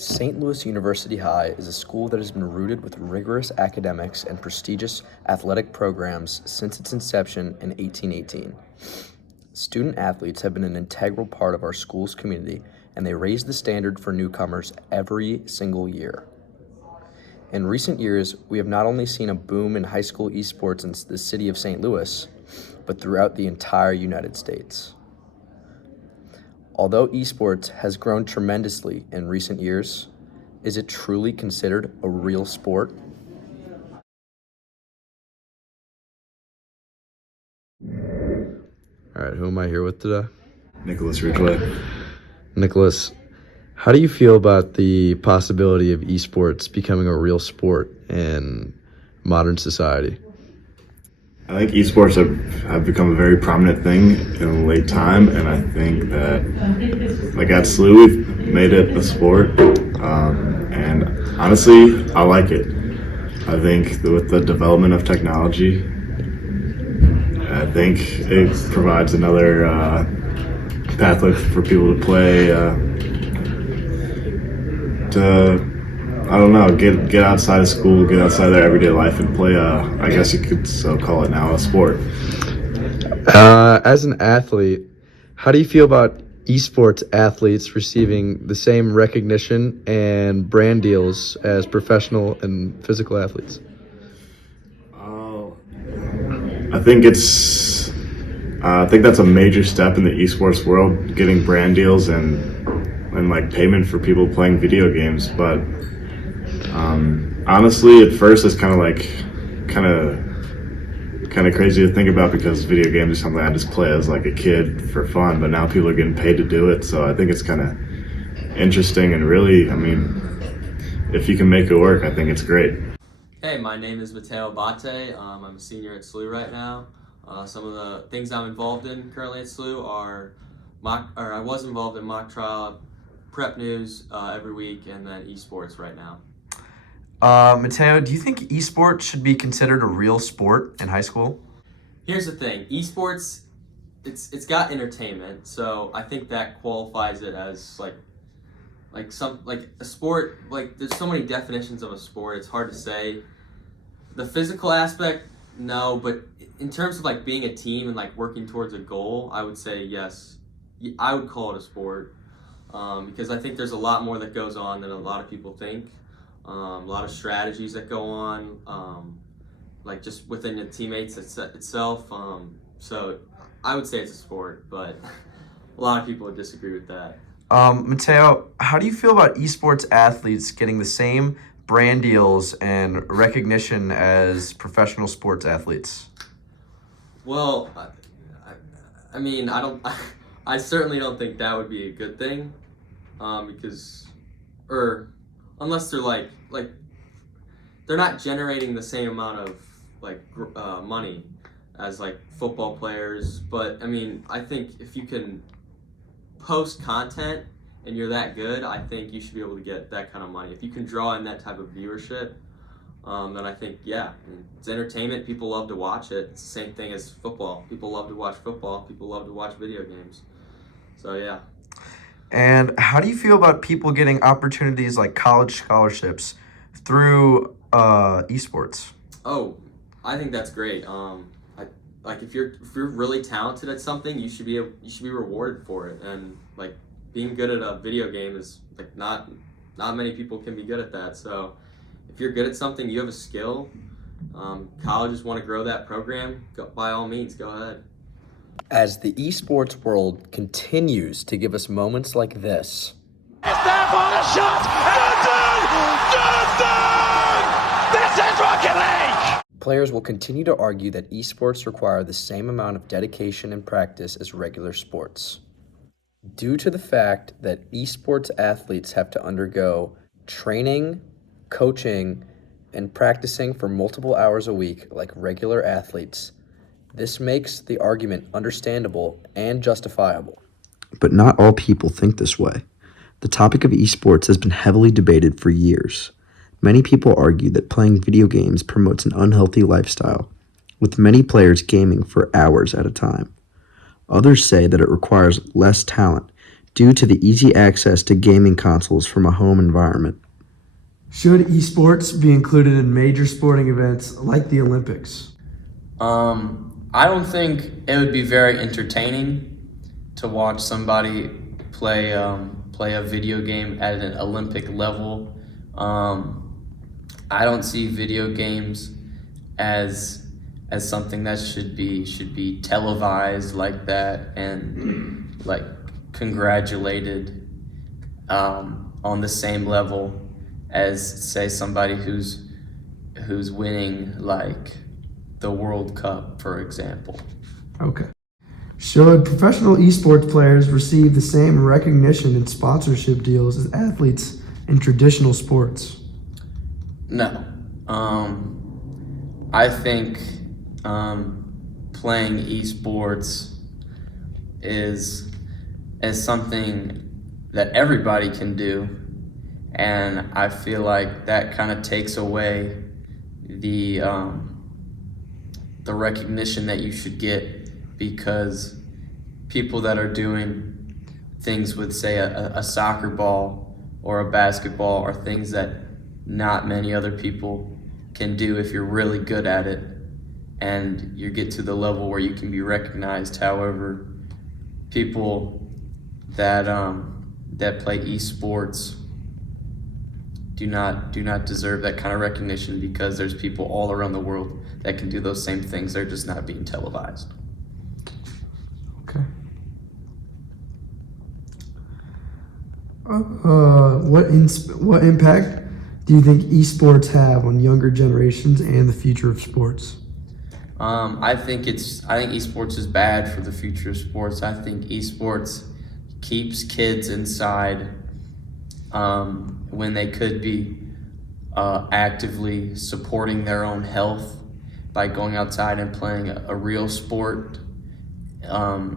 St. Louis University High is a school that has been rooted with rigorous academics and prestigious athletic programs since its inception in 1818. Student athletes have been an integral part of our school's community, and they raise the standard for newcomers every single year. In recent years, we have not only seen a boom in high school esports in the city of St. Louis, but throughout the entire United States. Although esports has grown tremendously in recent years, is it truly considered a real sport? All right, who am I here with today? Nicholas Ridgway. Nicholas, how do you feel about the possibility of esports becoming a real sport in modern society? I think esports have become a very prominent thing in late time, and I think that, like at SLU, we've made it a sport, and honestly, I like it. I think that with the development of technology, I think it provides another pathway for people to play, I don't know, get outside of school, get outside of their everyday life and play I guess you could so call it now, a sport. As an athlete, how do you feel about esports athletes receiving the same recognition and brand deals as professional and physical athletes? I think I think that's a major step in the esports world, getting brand deals and like payment for people playing video games, but honestly, at first it's kind of crazy to think about, because video games is something I just play as like a kid for fun, but now people are getting paid to do it, so I think it's kind of interesting, and really, I mean, if you can make it work, I think it's great. Hey, my name is Mateo Abate. I'm a senior at SLU right now. Some of the things I'm involved in currently at SLU are I was involved in mock trial, prep news every week, and then esports right now. Mateo, do you think esports should be considered a real sport in high school? Here's the thing: esports, it's got entertainment, so I think that qualifies it as like a sport. Like, there's so many definitions of a sport; it's hard to say. The physical aspect, no, but in terms of like being a team and like working towards a goal, I would say yes. I would call it a sport, because I think there's a lot more that goes on than a lot of people think. A lot of strategies that go on, like just within the teammates itself. So I would say it's a sport, but a lot of people would disagree with that. Mateo, how do you feel about esports athletes getting the same brand deals and recognition as professional sports athletes? Well, I mean, I certainly don't think that would be a good thing, unless they're like they're not generating the same amount of money as like football players. But I mean, I think if you can post content and you're that good, I think you should be able to get that kind of money. If you can draw in that type of viewership, then I think, yeah, it's entertainment. People love to watch it. It's the same thing as football. People love to watch football. People love to watch video games. So yeah. And how do you feel about people getting opportunities like college scholarships through esports? Oh, I think that's great. If you're really talented at something, you should be rewarded for it. And like being good at a video game is like not many people can be good at that. So if you're good at something, you have a skill. Colleges want to grow that program. By all means, go ahead. As the esports world continues to give us moments like this. It's there for the shot! Done! This is Rocket League! Players will continue to argue that esports require the same amount of dedication and practice as regular sports. Due to the fact that esports athletes have to undergo training, coaching, and practicing for multiple hours a week like regular athletes, this makes the argument understandable and justifiable. But not all people think this way. The topic of esports has been heavily debated for years. Many people argue that playing video games promotes an unhealthy lifestyle, with many players gaming for hours at a time. Others say that it requires less talent due to the easy access to gaming consoles from a home environment. Should esports be included in major sporting events like the Olympics? I don't think it would be very entertaining to watch somebody play a video game at an Olympic level. I don't see video games as something that should be televised like that and like congratulated on the same level as, say, somebody who's winning like the World Cup, for example. Okay. Should professional esports players receive the same recognition and sponsorship deals as athletes in traditional sports? No. I think playing esports is something that everybody can do, and I feel like that kind of takes away the recognition that you should get, because people that are doing things with, say, a soccer ball or a basketball are things that not many other people can do if you're really good at it and you get to the level where you can be recognized. However, people that play esports do not deserve that kind of recognition, because there's people all around the world that can do those same things. They're just not being televised. Okay. What impact do you think esports have on younger generations and the future of sports? I think esports is bad for the future of sports. I think esports keeps kids inside when they could be actively supporting their own health by going outside and playing a real sport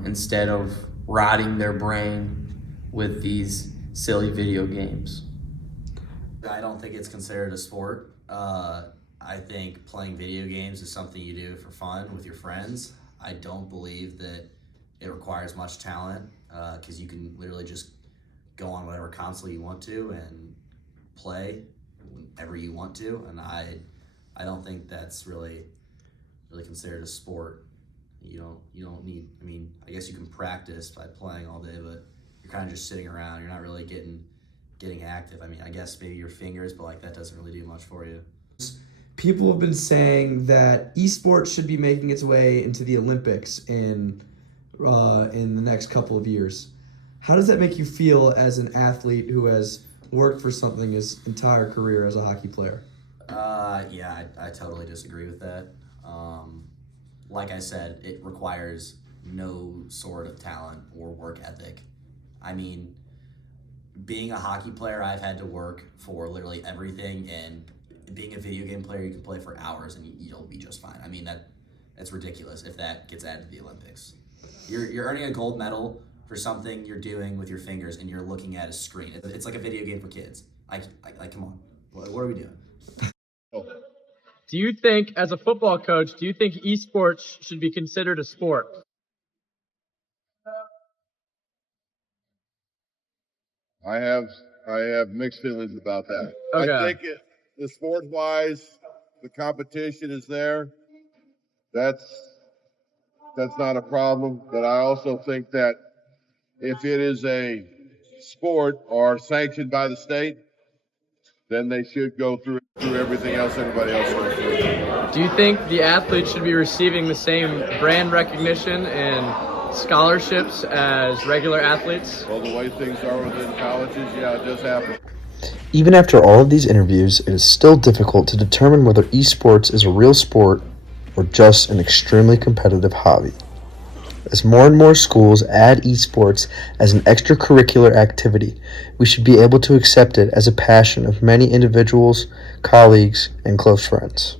instead of rotting their brain with these silly video games. I don't think it's considered a sport. I think playing video games is something you do for fun with your friends. I don't believe that it requires much talent, because you can literally just go on whatever console you want to and play whenever you want to. And I don't think that's really considered a sport. You don't need. I mean, I guess you can practice by playing all day, but you're kind of just sitting around. You're not really getting active. I mean, I guess maybe your fingers, but like that doesn't really do much for you. People have been saying that esports should be making its way into the Olympics in the next couple of years. How does that make you feel as an athlete who has worked for something his entire career as a hockey player? Yeah, I totally disagree with that. Like I said, it requires no sort of talent or work ethic. I mean, being a hockey player, I've had to work for literally everything, and being a video game player, you can play for hours and you'll be just fine. I mean, that's ridiculous if that gets added to the Olympics. You're earning a gold medal for something you're doing with your fingers, and you're looking at a screen. It's like a video game for kids. Like come on, what are we doing? Do you think, as a football coach, do you think esports should be considered a sport? I have mixed feelings about that. Okay. I think the sport-wise, the competition is there. That's not a problem. But I also think that if it is a sport or sanctioned by the state, then they should go through everything else everybody else goes through. Do you think the athletes should be receiving the same brand recognition and scholarships as regular athletes? Well, the way things are within colleges, yeah, it does happen. Even after all of these interviews, it is still difficult to determine whether esports is a real sport or just an extremely competitive hobby. As more and more schools add esports as an extracurricular activity, we should be able to accept it as a passion of many individuals, colleagues, and close friends.